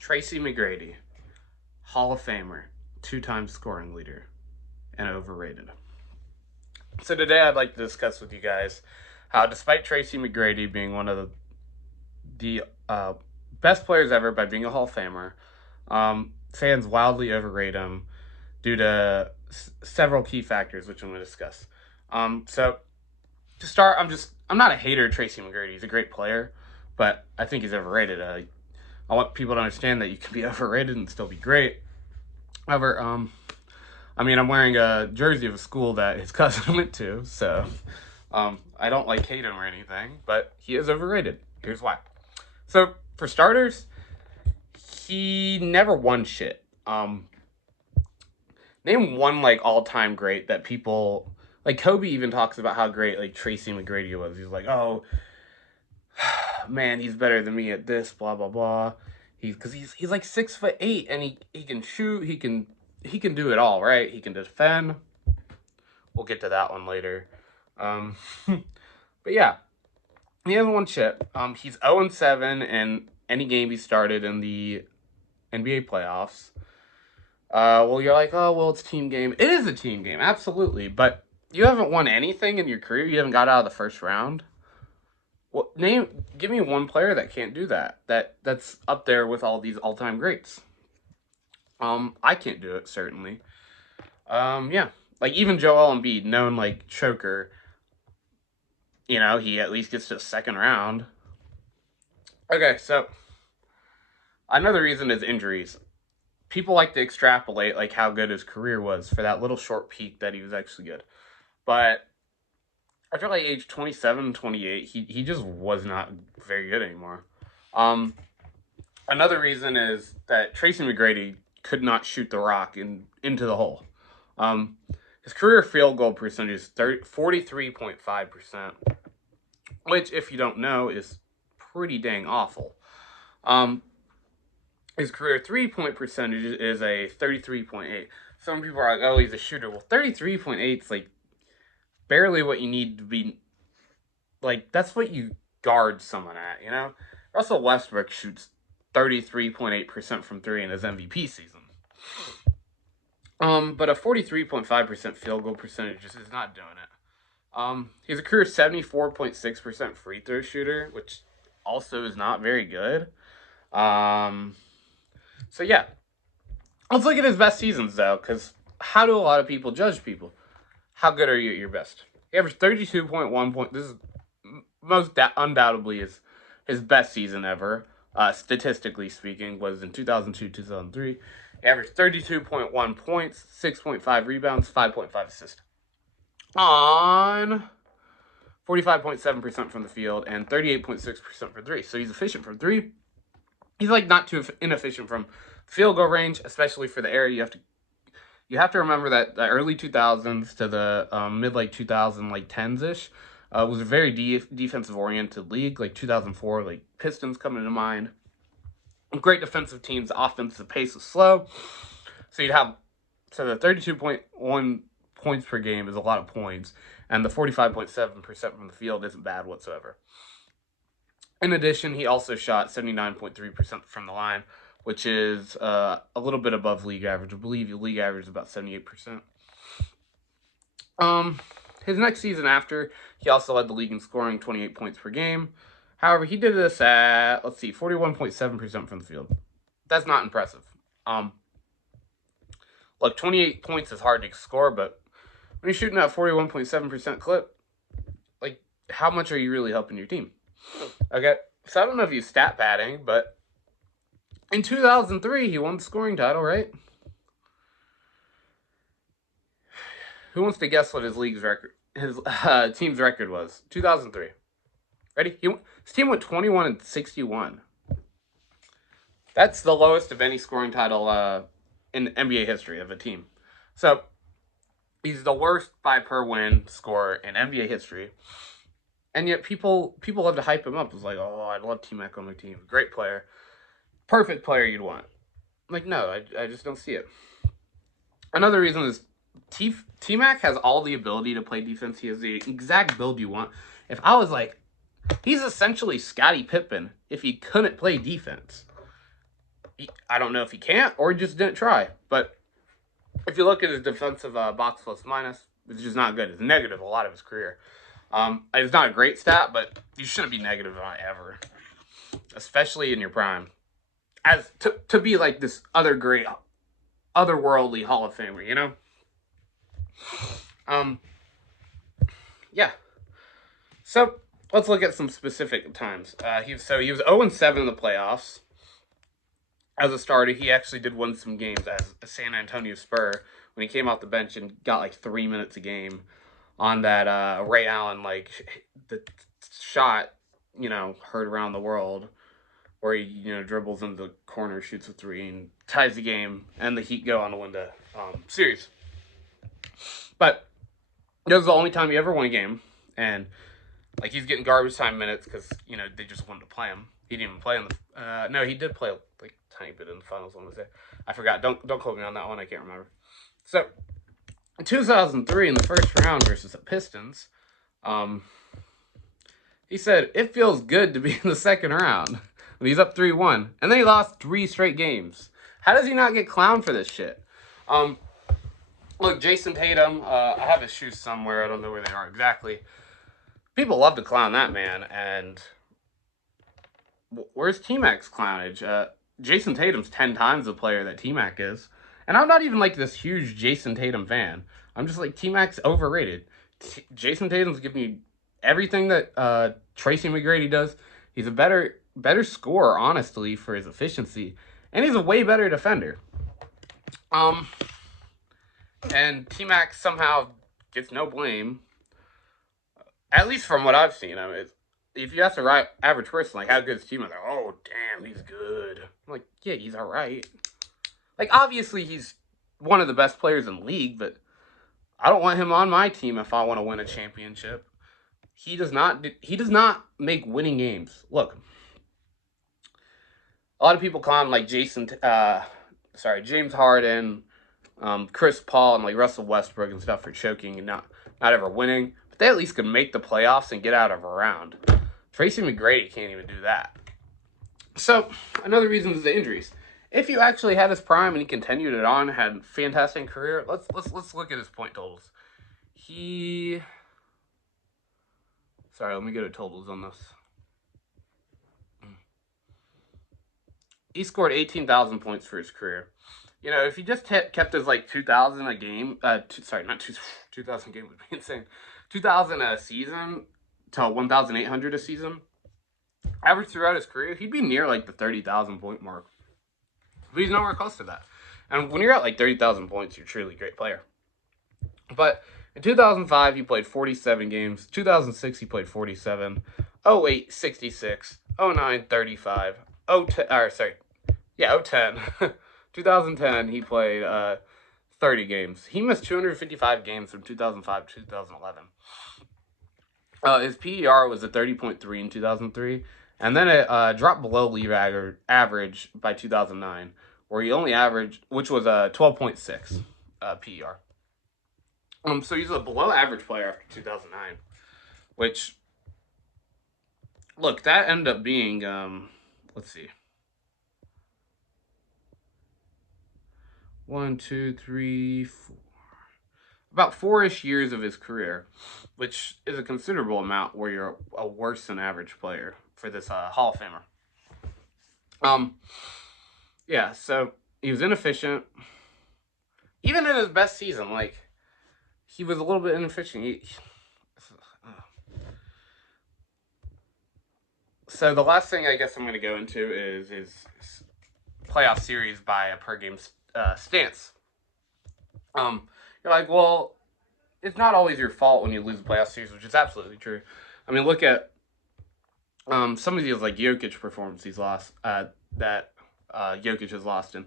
Tracy Mcgrady, Hall of Famer, two-time scoring leader, and overrated. So today I'd like to discuss with you guys how, despite Tracy McGrady being one of the best players ever by being a Hall of Famer, fans wildly overrate him due to several key factors, which I'm going to discuss. So to start, I'm not a hater of Tracy McGrady. He's a great player, but I think he's overrated. I want people to understand that you can be overrated and still be great. However, I'm wearing a jersey of a school that his cousin went to, so I don't like hate him or anything, but he is overrated. Here's why. So for starters, he never won shit. Name one like all time great that people like. Kobe even talks about how great like Tracy McGrady was. He's like, oh man, he's better than me at this, blah blah blah. He's like 6'8" and he can shoot. He can do it all, right? He can defend. We'll get to that one later. Um, but yeah, he hasn't won shit. He's 0-7 in any game he started in the NBA playoffs. Well, you're like, oh, well, it's a team game. It is a team game, absolutely. But you haven't won anything in your career. You haven't got out of the first round. Well, give me one player that can't do that. That's up there with all these all-time greats. I can't do it certainly. Yeah, like even Joel Embiid, known like choker. He at least gets to the second round. Okay, so another reason is injuries. People like to extrapolate like how good his career was for that little short peak that he was actually good. But after like age 27, 28, he just was not very good anymore. Um, Another reason is that Tracy McGrady could not shoot the rock into the hole. Um, his career field goal percentage is 43.5%, which, if you don't know, is pretty dang awful. Um, his career 3-point percentage is a 33.8. Some people are like, oh, he's a shooter. Well, 33.8 is like barely what you need to be. Like, that's what you guard someone at. Russell Westbrook shoots 33.8% from three in his MVP season. But a 43.5% field goal percentage just is not doing it. He's a career 74.6% free throw shooter, which also is not very good. So yeah, let's look at his best seasons though, because how do a lot of people judge people? How good are you at your best? He averaged 32.1 points. This is undoubtedly his best season ever. Statistically speaking, was in 2002, 2003. He averaged 32.1 points, 6.5 rebounds, 5.5 assists on 45.7% from the field and 38.6% from three. So he's efficient from three. He's like not too inefficient from field goal range, especially for the era. You have to remember that the early 2000s to the mid like 2000 like 10s ish was a very defensive oriented league. Like 2004, like Pistons coming to mind. Great defensive teams. The offensive pace was slow, so the 32.1 points per game is a lot of points, and the 45.7% from the field isn't bad whatsoever. In addition, he also shot 79.3% from the line, which is a little bit above league average. I believe the league average is about 78%. His next season after, he also led the league in scoring, 28 points per game. However, he did this at 41.7% from the field. That's not impressive. Look, 28 points is hard to score, but when you're shooting at 41.7% clip, like how much are you really helping your team? Okay, so I don't know if he's stat padding, but in 2003 he won the scoring title, right? Who wants to guess what his team's record was? 2003. Ready? His team went 21-61. That's the lowest of any scoring title in NBA history of a team. So he's the worst by per win scorer in NBA history. And yet people love to hype him up. It's like, oh, I'd love T-Mac on my team. Great player. Perfect player you'd want. Like, no, I just don't see it. Another reason is T-Mac has all the ability to play defense. He has the exact build you want. If I was like, he's essentially Scottie Pippen if he couldn't play defense. I don't know if he can't or he just didn't try. But if you look at his defensive box plus minus, it's just not good. It's negative a lot of his career. It's not a great stat, but you shouldn't be negative on it ever, especially in your prime. As to be like this other great, otherworldly Hall of Famer, you know? Yeah. So let's look at some specific times. He was 0-7 in the playoffs. As a starter, he actually did win some games as a San Antonio Spur when he came off the bench and got like 3 minutes a game on that Ray Allen, like the shot, heard around the world, where he dribbles into the corner, shoots a three, and ties the game, and the Heat go on to win the series. But it was the only time he ever won a game, and like he's getting garbage time minutes because they just wanted to play him. He didn't even play in the. No, he did play like a tiny bit in the finals. I want to say, I forgot. Don't quote me on that one. I can't remember. So, in 2003, in the first round versus the Pistons, he said it feels good to be in the second round when he's up 3-1, and then he lost 3 straight games. How does he not get clowned for this shit? Look, Jason Tatum. I have his shoes somewhere. I don't know where they are exactly. People love to clown that man, and where's T-Mac's clownage? Jason Tatum's 10 times the player that T-Mac is. And I'm not even like this huge Jason Tatum fan. I'm just like, T-Mac's overrated. Jason Tatum's giving you everything that Tracy Mcgrady does. He's a better scorer, honestly, for his efficiency. And he's a way better defender. And T-Mac somehow gets no blame. At least from what I've seen. I mean, if you ask the average person, like, how good is T-Mac? Like, oh, damn, he's good. I'm like, yeah, he's all right. Like, obviously, he's one of the best players in the league, but I don't want him on my team if I want to win a championship. He does not make winning games. Look, a lot of people call him like James Harden, Chris Paul, and like Russell Westbrook and stuff for choking and not ever winning. But they at least can make the playoffs and get out of a round. Tracy McGrady can't even do that. So another reason is the injuries. If you actually had his prime and he continued it on, had a fantastic career, let's look at his point totals. Let me go to totals on this. He scored 18,000 points for his career. If he just kept his like 2,000 a game, 2,000 game would be insane. 2,000 a season to 1,800 a season, average throughout his career, he'd be near like the 30,000 point mark. But he's nowhere close to that. And when you're at like 30,000 points, you're a truly great player. But in 2005, he played 47 games. 2006, he played 47. 08, 66. 09, 35. 010. 2010, he played 30 games. He missed 255 games from 2005 to 2011. His PER was a 30.3 in 2003. And then it dropped below league average by 2009, where he only averaged, which was a 12.6 PER. So he's a below average player after 2009, which, look, that ended up being, let's see. 1, 2, 3, 4. About 4-ish years of his career, which is a considerable amount where you're a worse than average player for this Hall of Famer. Yeah, so he was inefficient. Even in his best season, like, he was a little bit inefficient. So the last thing I guess I'm going to go into is his playoff series by a per game stance. You're like, well, it's not always your fault when you lose a playoff series, which is absolutely true. I mean, look at some of these like Jokic performances he's lost that Jokic has lost, and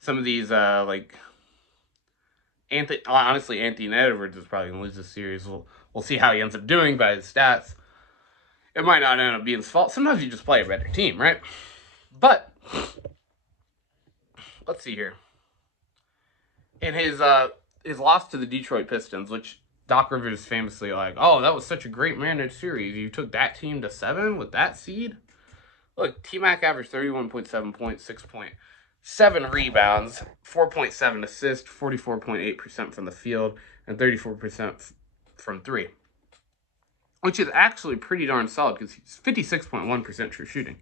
some of these like Anthony Edwards is probably gonna lose this series. We'll see how he ends up doing by his stats. It might not end up being his fault. Sometimes you just play a better team, right? But let's see here. In his loss to the Detroit Pistons, which Doc Rivers famously like, oh, that was such a great managed series. You took that team to 7 with that seed. Look, T-Mac averaged 31.7 points, 6 7 rebounds, 4.7 assists, 44.8% from the field, and 34% from three, which is actually pretty darn solid because he's 56.1% true shooting.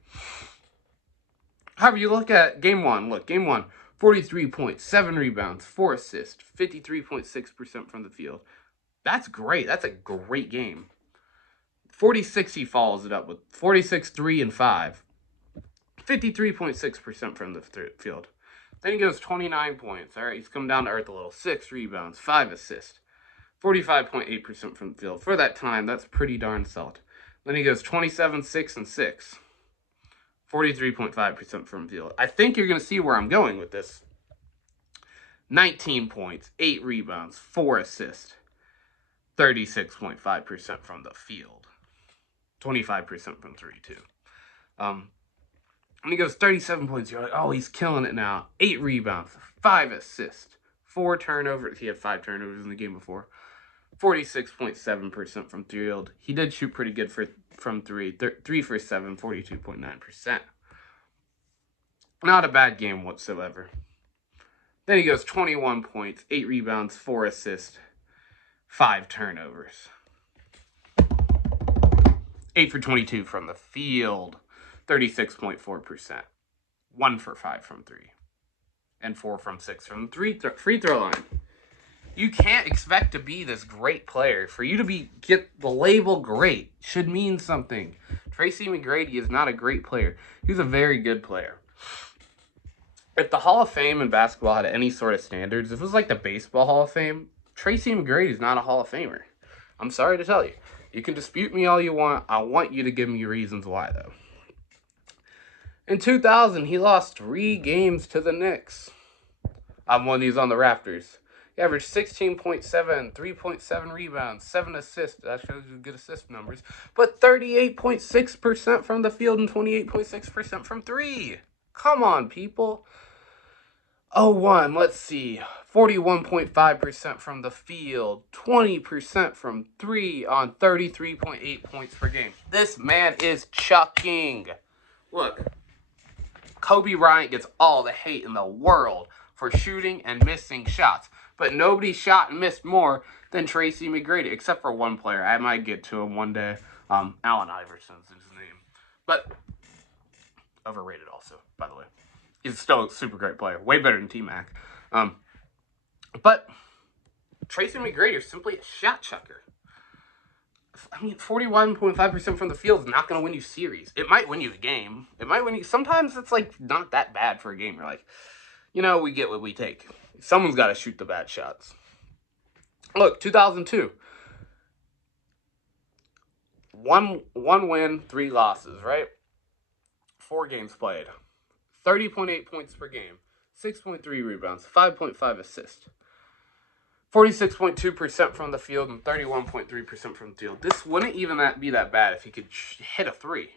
However, you look at game one. Look, game one, 43.7 rebounds, 4 assists, 53.6% from the field. That's great. That's a great game. 46, he follows it up with 46, 3, and 5. 53.6% from the field. Then he goes 29 points. All right, he's come down to earth a little. 6 rebounds, 5 assists, 45.8% from the field. For that time, that's pretty darn solid. Then he goes 27, 6, and 6. 43.5% from the field. I think you're going to see where I'm going with this. 19 points, 8 rebounds, 4 assists, 36.5% from the field. 25% from three, too. And he goes 37 points. You're like, oh, he's killing it now. 8 rebounds, 5 assists, 4 turnovers. He had 5 turnovers in the game before. 46.7% from field. He did shoot pretty good from three. 3 for 7, 42.9%. Not a bad game whatsoever. Then he goes 21 points, 8 rebounds, 4 assists, 5 turnovers. 8 for 22 from the field, 36.4%. 1 for 5 from 3. And 4 from 6 from the free throw line. You can't expect to be this great player. For you to get the label great should mean something. Tracy Mcgrady is not a great player. He's a very good player. If the Hall of Fame in basketball had any sort of standards, if it was like the Baseball Hall of Fame, Tracy Mcgrady is not a Hall of Famer. I'm sorry to tell you. You can dispute me all you want. I want you to give me reasons why, though. In 2000, he lost 3 games to the Knicks. When he was on the Raptors. He averaged 16.7, 3.7 rebounds, 7 assists. That shows you good assist numbers. But 38.6% from the field and 28.6% from 3. Come on, people. 0-1, let's see. 41.5% from the field, 20% from 3 on 33.8 points per game. This man is chucking. Look, Kobe Bryant gets all the hate in the world for shooting and missing shots. But nobody shot and missed more than Tracy McGrady, except for one player. I might get to him one day. Allen Iverson's his name. But overrated also, by the way. He's still a super great player. Way better than T-Mac. But Tracy McGrady is simply a shot chucker. I mean, 41.5% from the field is not going to win you series. It might win you the game. It might win you. Sometimes it's like not that bad for a game. You're like, we get what we take. Someone's got to shoot the bad shots. Look, 2002. One win, 3 losses, right? 4 games played. 30.8 points per game. 6.3 rebounds. 5.5 assists. 46.2% from the field and 31.3% from the field. This wouldn't even be that bad if he could hit a 3.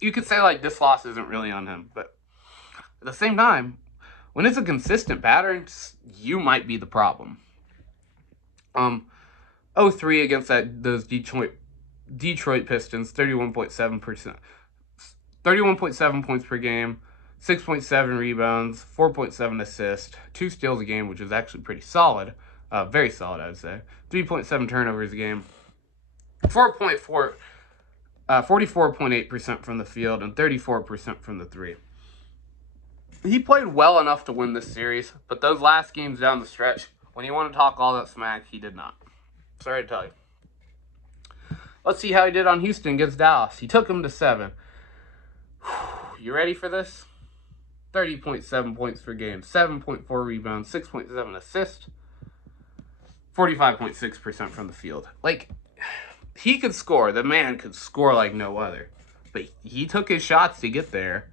You could say, like, this loss isn't really on him, but at the same time, when it's a consistent pattern, you might be the problem. 0-3 against those Detroit Pistons, 31.7%. 31.7 points per game, 6.7 rebounds, 4.7 assists, 2 steals a game, which is actually pretty solid. Very solid, I would say. 3.7 turnovers a game. 44.8% from the field, and 34% from the 3. He played well enough to win this series, but those last games down the stretch, when you want to talk all that smack, he did not. Sorry to tell you. Let's see how he did on Houston against Dallas. He took him to 7. You ready for this? 30.7 points per game, 7.4 rebounds, 6.7 assists, 45.6% from the field. Like, he could score. The man could score like no other. But he took his shots to get there.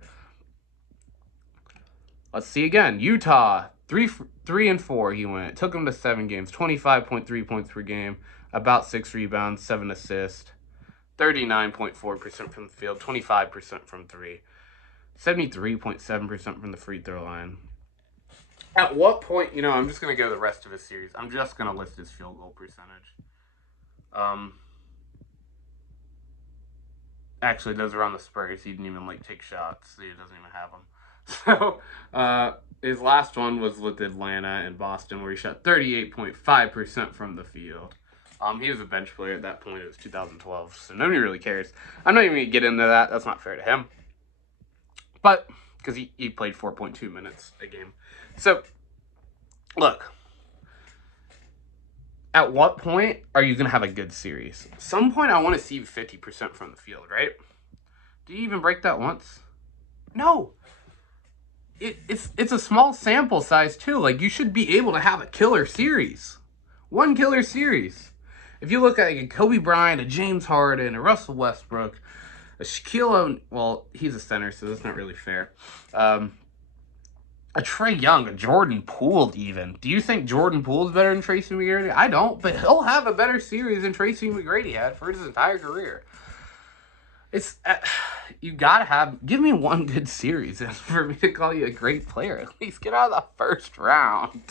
Let's see again. Utah, 3-4 he went. It took him to 7 games. 25.3 points per game. About 6 rebounds, 7 assists. 39.4% from the field. 25% from 3. 73.7% from the free throw line. At what point, I'm just going to go the rest of his series. I'm just going to list his field goal percentage. Actually, those are on the Spurs. He didn't even, take shots. He doesn't even have them. So, his last one was with Atlanta and Boston, where he shot 38.5% from the field. He was a bench player at that point. It was 2012, so nobody really cares. I'm not even going to get into that. That's not fair to him. But, because he played 4.2 minutes a game. So, look. At what point are you going to have a good series? At some point, I want to see 50% from the field, right? Do you even break that once? No. It's a small sample size, too. Like, you should be able to have a killer series. One killer series. If you look at like a Kobe Bryant, a James Harden, a Russell Westbrook, a Shaquille O'Neal, well, he's a center, so that's not really fair. A Trey Young, a Jordan Poole, even. Do you think Jordan Poole is better than Tracy McGrady? I don't, but he'll have a better series than Tracy McGrady had for his entire career. It's you gotta have. Give me one good series for me to call you a great player. At least get out of the first round.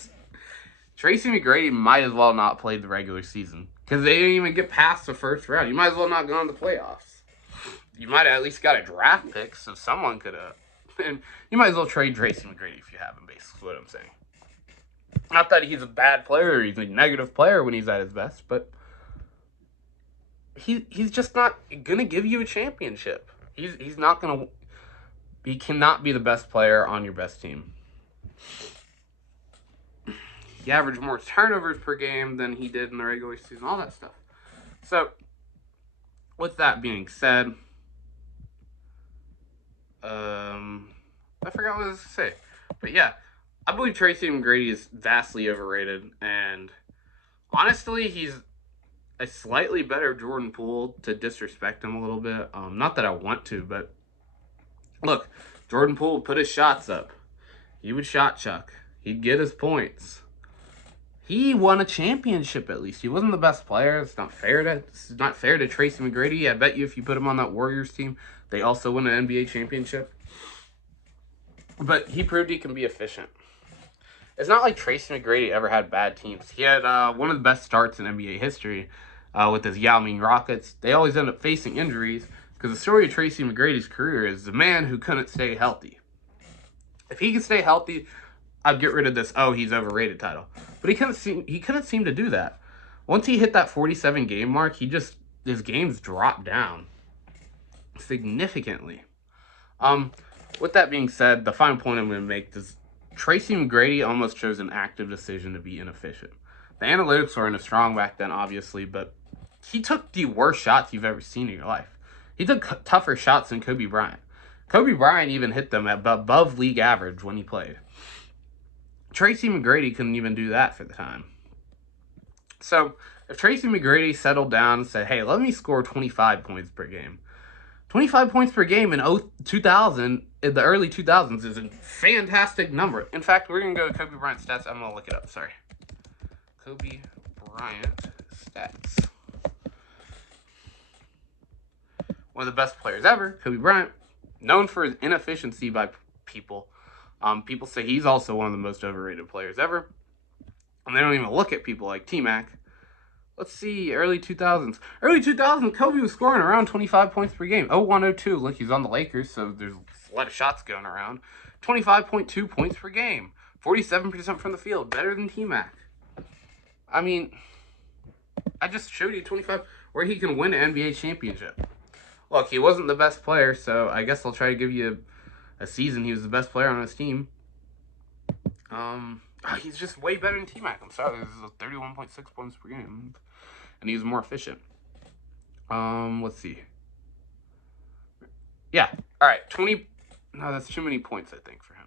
Tracy McGrady might as well not play the regular season because they didn't even get past the first round. You might as well not go in the playoffs. You might have at least got a draft pick, so someone could have. And you might as well trade Tracy McGrady if you have him, basically, what I'm saying. Not that he's a bad player or he's a negative player when he's at his best, but he's just not going to give you a championship. He's not going to... He cannot be the best player on your best team. He averaged more turnovers per game than he did in the regular season, all that stuff. So, with that being said... I forgot what I was going to say. But yeah, I believe Tracy McGrady is vastly overrated. And honestly, he's a slightly better Jordan Poole, to disrespect him a little bit. Not that I want to, but look, Jordan Poole would put his shots up. He would shot chuck. He'd get his points. He won a championship at least. He wasn't the best player. It's not fair to Tracy McGrady. I bet you if you put him on that Warriors team, they also win an NBA championship. But he proved he can be efficient. It's not like Tracy McGrady ever had bad teams. He had one of the best starts in NBA history with his Yao Ming Rockets. They always end up facing injuries because the story of Tracy McGrady's career is the man who couldn't stay healthy. If he could stay healthy, I'd get rid of this, he's overrated title. But he couldn't seem to do that. Once he hit that 47 game mark, his games dropped down significantly. With that being said, the final point I'm going to make is Tracy McGrady almost chose an active decision to be inefficient. The analytics weren't as strong back then, obviously, but he took the worst shots you've ever seen in your life. He took tougher shots than Kobe Bryant. Kobe Bryant even hit them at above league average when he played. Tracy McGrady couldn't even do that for the time. So, if Tracy McGrady settled down and said, hey, let me score 25 points per game. 25 points per game in 2000, in the early 2000s, is a fantastic number. In fact, we're going to go to Kobe Bryant stats. I'm going to look it up. Sorry. Kobe Bryant stats. One of the best players ever, Kobe Bryant, known for his inefficiency by people. People say he's also one of the most overrated players ever. And they don't even look at people like T-Mac. Let's see, early 2000s. Early 2000s, Kobe was scoring around 25 points per game. 01-02, look, he's on the Lakers, so there's a lot of shots going around. 25.2 points per game. 47% from the field, better than T-Mac. I mean, I just showed you 25, where he can win an NBA championship. Look, he wasn't the best player, so I guess I'll try to give you a season he was the best player on his team. He's just way better than T-Mac. I'm sorry, this is 31.6 points per game. And he was more efficient. Let's see. Yeah, all right, 20. No, that's too many points, I think, for him.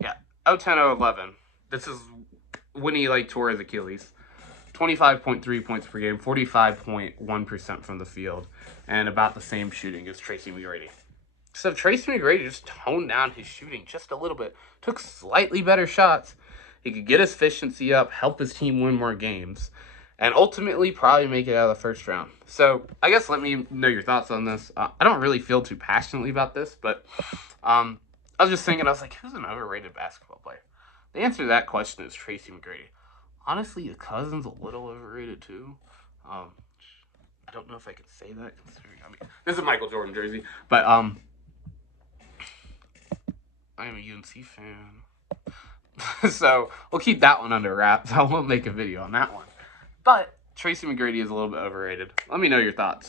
Yeah, 0-10-0-11. This is when he, tore his Achilles. 25.3 points per game, 45.1% from the field, and about the same shooting as Tracy McGrady. So Tracy McGrady just toned down his shooting just a little bit, took slightly better shots. He could get his efficiency up, help his team win more games, and ultimately probably make it out of the first round. So I guess let me know your thoughts on this. I don't really feel too passionately about this, but I was just thinking, I was like, who's an overrated basketball player? The answer to that question is Tracy McGrady. Honestly, your cousin's a little overrated too. I don't know if I could say that considering, this is a Michael Jordan jersey, but I am a UNC fan. So we'll keep that one under wraps. I won't make a video on that one. But Tracy McGrady is a little bit overrated. Let me know your thoughts.